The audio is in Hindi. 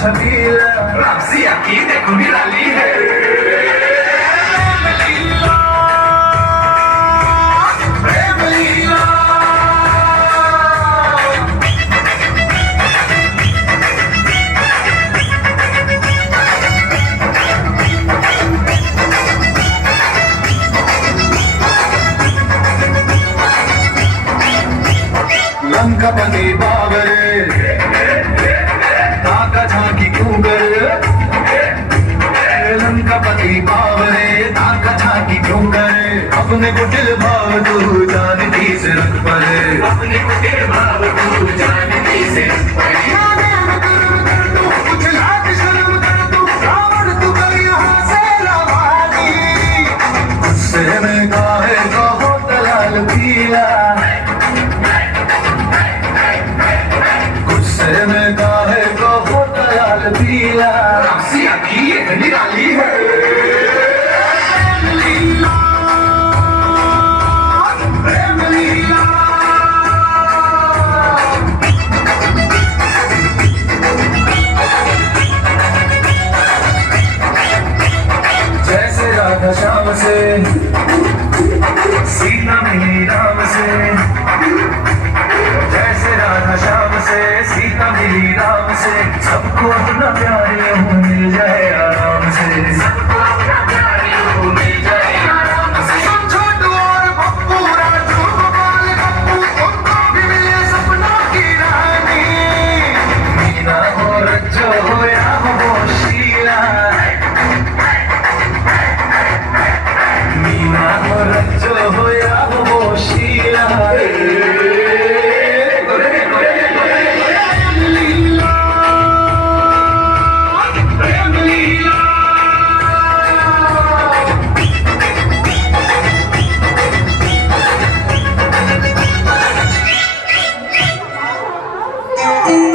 छबीला रामसी की देखो निराली है लंकापति बाबरे ताका झांकी क्यों कर लंकापति बाबरे ताका झांकी क्यों कर अपने को दिल भाव तू जानती से रख पर अपने को दिल भाव तू जानती से रख पर कुछ लाज शर्म कर तू रावण तू कर यहाँ से रवानी गुस्से में काहे का होता लाल पीला में काहे को होता लाल पीला रामसी की निराली है प्रेम लीला जैसे राधा श्याम से सीता मिली राम से जैसे राधा श्याम से सीता मिली राम से सबको अपना प्यार यूं मिल जाए आराम से सबको अपना प्यार यूं मिल जाए आराम से छोटू और पप्पू राजू गोपाल पप्पू उनको भी मिले सपनों की रानी मीना हो रज्जो हो या हो शीला मीना हो रज्जो हो या हो शीला Thank you.